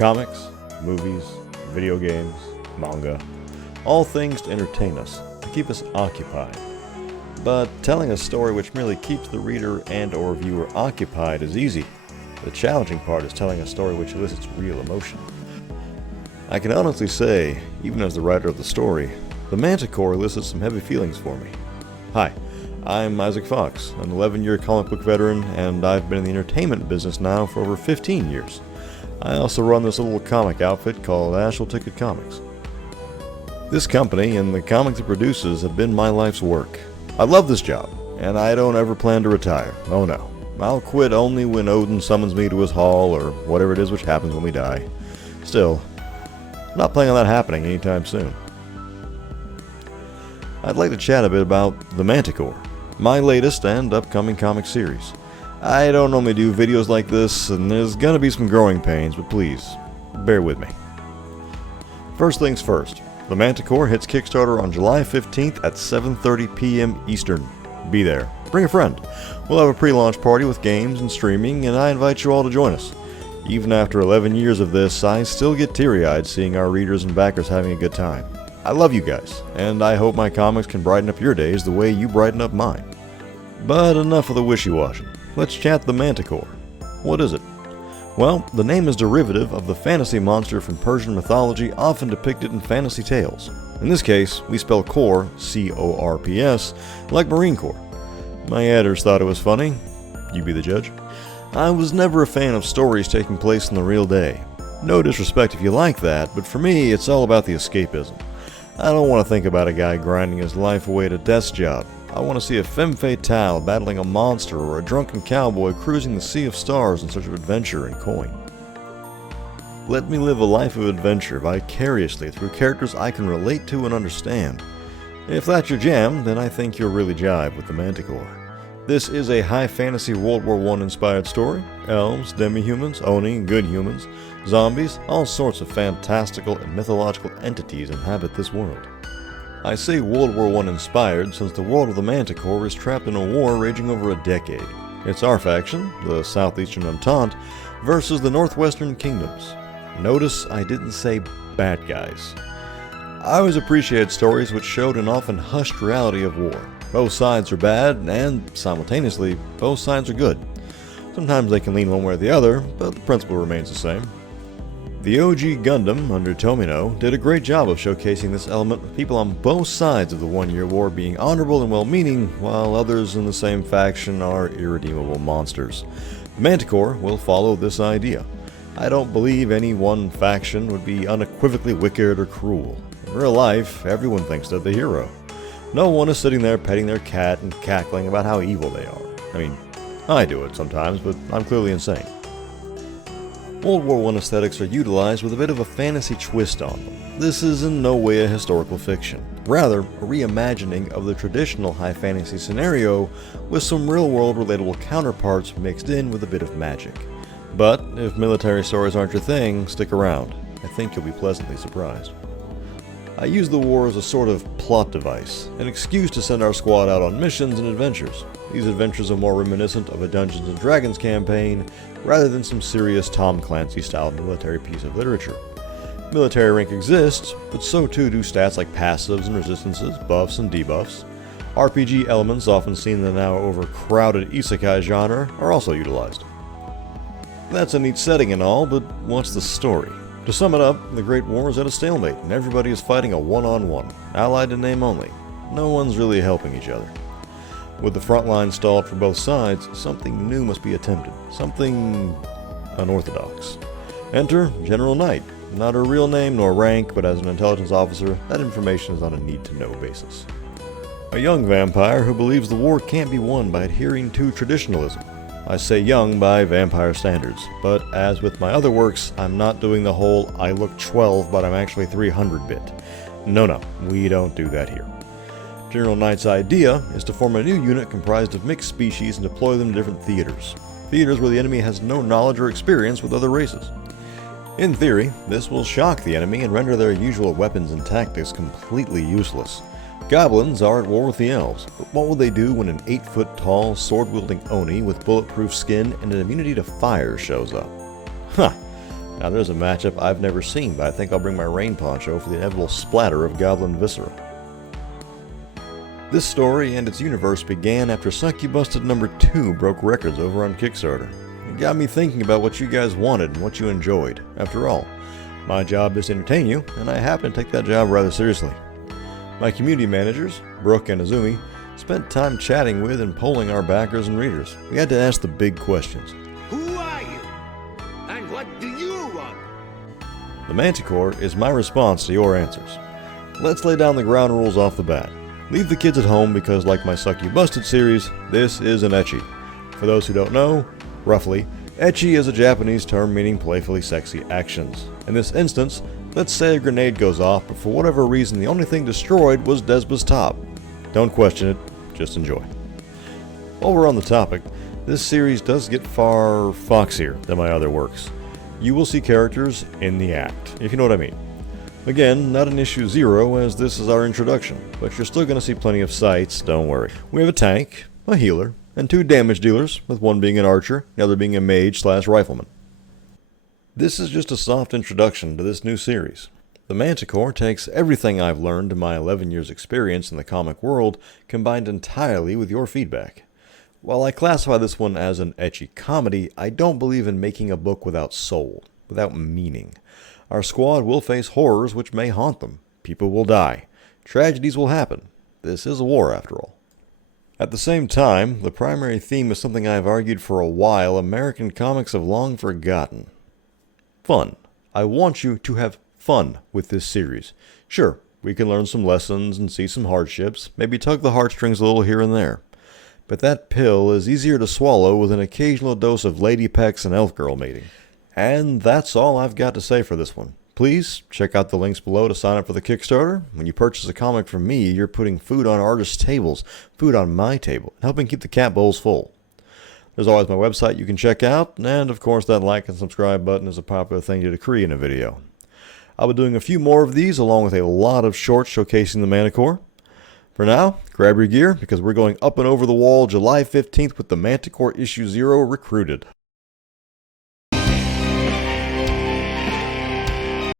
Comics, movies, video games, manga, all things to entertain us, to keep us occupied. But telling a story which merely keeps the reader and or viewer occupied is easy. The challenging part is telling a story which elicits real emotion. I can honestly say, even as the writer of the story, the Manti-Corps elicits some heavy feelings for me. Hi, I'm Isaac Fox, an 11-year comic book veteran, and I've been in the entertainment business now for over 15 years. I also run this little comic outfit called Astral Comics. This company and the comics it produces have been my life's work. I love this job, and I don't ever plan to retire. Oh no. I'll quit only when Odin summons me to his hall, or whatever it is which happens when we die. Still, I'm not planning on that happening anytime soon. I'd like to chat a bit about the Manti-Corps, my latest and upcoming comic series. I don't normally do videos like this, and there's gonna be some growing pains, but please, bear with me. First things first, the Manti-Corps hits Kickstarter on July 15th at 7:30 p.m. Eastern. Be there. Bring a friend. We'll have a pre-launch party with games and streaming, and I invite you all to join us. Even after 11 years of this, I still get teary-eyed seeing our readers and backers having a good time. I love you guys, and I hope my comics can brighten up your days the way you brighten up mine. But enough of the wishy-washy. Let's chat the Manti-Corps. What is it? Well, the name is derivative of the fantasy monster from Persian mythology often depicted in fantasy tales. In this case, we spell Corps, C-O-R-P-S, like Marine Corps. My editors thought it was funny. You be the judge. I was never a fan of stories taking place in the real day. No disrespect if you like that, but for me, it's all about the escapism. I don't want to think about a guy grinding his life away at a desk job. I want to see a femme fatale battling a monster or a drunken cowboy cruising the sea of stars in search of adventure and coin. Let me live a life of adventure vicariously through characters I can relate to and understand. If that's your jam, then I think you'll really jive with the Manti-Corps. This is a high fantasy World War I inspired story. Elves, demi-humans, Oni, good humans, zombies, all sorts of fantastical and mythological entities inhabit this world. I say World War I inspired since the world of the Manti-Corps is trapped in a war raging over a decade. It's our faction, the Southeastern Entente, versus the Northwestern Kingdoms. Notice I didn't say bad guys. I always appreciate stories which showed an often hushed reality of war. Both sides are bad, and simultaneously, both sides are good. Sometimes they can lean one way or the other, but the principle remains the same. The OG Gundam, under Tomino, did a great job of showcasing this element with people on both sides of the one-year war being honorable and well-meaning, while others in the same faction are irredeemable monsters. The Manti-Corps will follow this idea. I don't believe any one faction would be unequivocally wicked or cruel. In real life, everyone thinks they're the hero. No one is sitting there petting their cat and cackling about how evil they are. I mean, I do it sometimes, but I'm clearly insane. World War I aesthetics are utilized with a bit of a fantasy twist on them. This is in no way a historical fiction, rather a reimagining of the traditional high fantasy scenario with some real-world relatable counterparts mixed in with a bit of magic. But if military stories aren't your thing, stick around. I think you'll be pleasantly surprised. I use the war as a sort of plot device, an excuse to send our squad out on missions and adventures. These adventures are more reminiscent of a Dungeons & Dragons campaign rather than some serious Tom Clancy-style military piece of literature. Military rank exists, but so too do stats like passives and resistances, buffs and debuffs. RPG elements often seen in the now overcrowded isekai genre are also utilized. That's a neat setting and all, but what's the story? To sum it up, the Great War is at a stalemate, and everybody is fighting a one-on-one, allied in name only. No one's really helping each other. With the front line stalled for both sides, something new must be attempted, something unorthodox. Enter General Knight, not her real name nor rank, but as an intelligence officer, that information is on a need-to-know basis. A young vampire who believes the war can't be won by adhering to traditionalism. I say young by vampire standards, but as with my other works, I'm not doing the whole I look 12 but I'm actually 300 bit. No, we don't do that here. General Knight's idea is to form a new unit comprised of mixed species and deploy them to different theaters. Theaters where the enemy has no knowledge or experience with other races. In theory, this will shock the enemy and render their usual weapons and tactics completely useless. Goblins are at war with the elves, but what will they do when an 8-foot-tall, sword-wielding Oni with bulletproof skin and an immunity to fire shows up? Huh, Now there's a matchup I've never seen, but I think I'll bring my rain poncho for the inevitable splatter of goblin viscera. This story and its universe began after Suck You Busted number 2 broke records over on Kickstarter. It got me thinking about what you guys wanted and what you enjoyed. After all, my job is to entertain you, and I happen to take that job rather seriously. My community managers, Brooke and Azumi, spent time chatting with and polling our backers and readers. We had to ask the big questions. Who are you? And what do you want? The Manti-Corps is my response to your answers. Let's lay down the ground rules off the bat. Leave the kids at home because, like my Suck You Busted series, this is an ecchi. For those who don't know, roughly, ecchi is a Japanese term meaning playfully sexy actions. In this instance, let's say a grenade goes off, but for whatever reason the only thing destroyed was Desba's top. Don't question it, just enjoy. While we're on the topic, this series does get far foxier than my other works. You will see characters in the act, if you know what I mean. Again, not an issue 0 as this is our introduction, but you're still going to see plenty of sights, don't worry. We have a tank, a healer, and 2 damage dealers, with one being an archer, the other being a mage/rifleman. This is just a soft introduction to this new series. The Manti-Corps takes everything I've learned in my 11 years experience in the comic world, combined entirely with your feedback. While I classify this one as an ecchi comedy, I don't believe in making a book without soul, without meaning. Our squad will face horrors which may haunt them. People will die. Tragedies will happen. This is a war, after all. At the same time, the primary theme is something I've argued for a while American comics have long forgotten. Fun. I want you to have fun with this series. Sure, we can learn some lessons and see some hardships, maybe tug the heartstrings a little here and there. But that pill is easier to swallow with an occasional dose of lady pecs and elf girl mating. And that's all I've got to say for this one. Please check out the links below to sign up for the Kickstarter. When you purchase a comic from me, you're putting food on artists' tables, food on my table, and helping keep the cat bowls full. There's always my website you can check out, and of course that like and subscribe button is a popular thing to decree in a video. I'll be doing a few more of these along with a lot of shorts showcasing the Manti-Corps. For now, grab your gear because we're going up and over the wall July 15th with the Manti-Corps issue 0 Recruited.